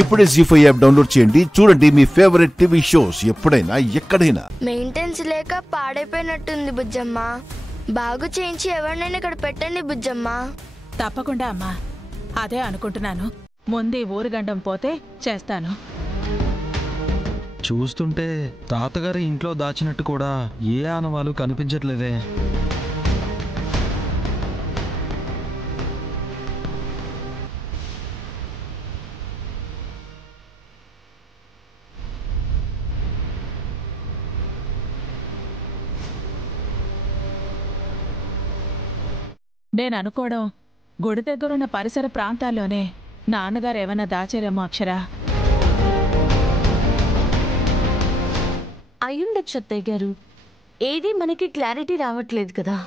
ఇప్పుడే జీ5 app download చేయండి. చూడండి మీ ఫేవరెట్ టీవీ షోస్ ఎప్పుడైనా ఎక్కడైనా. మెయింటెనెన్స్ లేక పాడైపోయినట్టుంది బుజ్జమ్మ. బాగు చేయించి ఎవరినైనా ఇక్కడ పెట్టండి బుజ్జమ్మ. తప్పకుండా అమ్మా, అదే అనుకుంటున్నాను. ముందు ఊరుగండం పోతే చేస్తాను. చూస్తుంటే తాతగారి ఇంట్లో దాచినట్టు కూడా ఏ ఆనవాలు కనిపించట్లేదే. నేను అనుకోవడం గుడి దగ్గరున్న పరిసర ప్రాంతాల్లోనే నాన్నగారు ఏమైనా దాచారేమో అక్షరా. అయ్యుండొచ్చు అత్తయ్య గారు. ఏది మనకి క్లారిటీ రావట్లేదు కదా.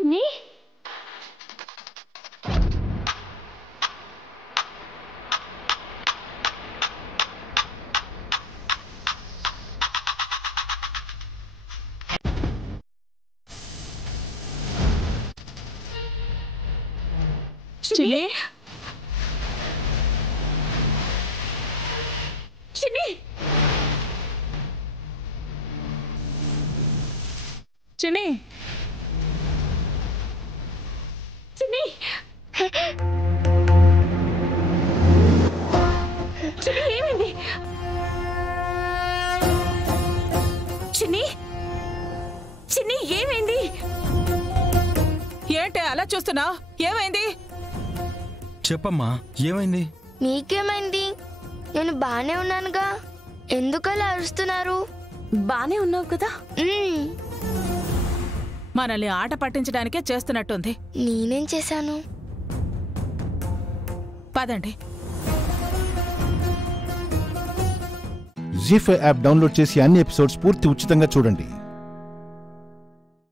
చిన్ని, చిన్ని, చిన్ని, చిన్ని, చిన్ని ఏమైంది? చిన్ని, చిన్ని ఏమైంది? ఏంటి అలా చూస్తున్నావు? ఏమైంది? చెప్పమ్మా, ఏమైంది? మీకేమైంది? నేను బానే ఉన్నానుగా, ఎందుకలా అరుస్తున్నారు? బానే ఉన్నావు కదా. మనల్ని ఆట పట్టించడానికే చేస్తున్నట్టుంది. నేనేం చేశాను? పదండి. జీ5 యాప్ డౌన్లోడ్ చేసి అన్ని ఎపిసోడ్స్ పూర్తి ఉచితంగా చూడండి.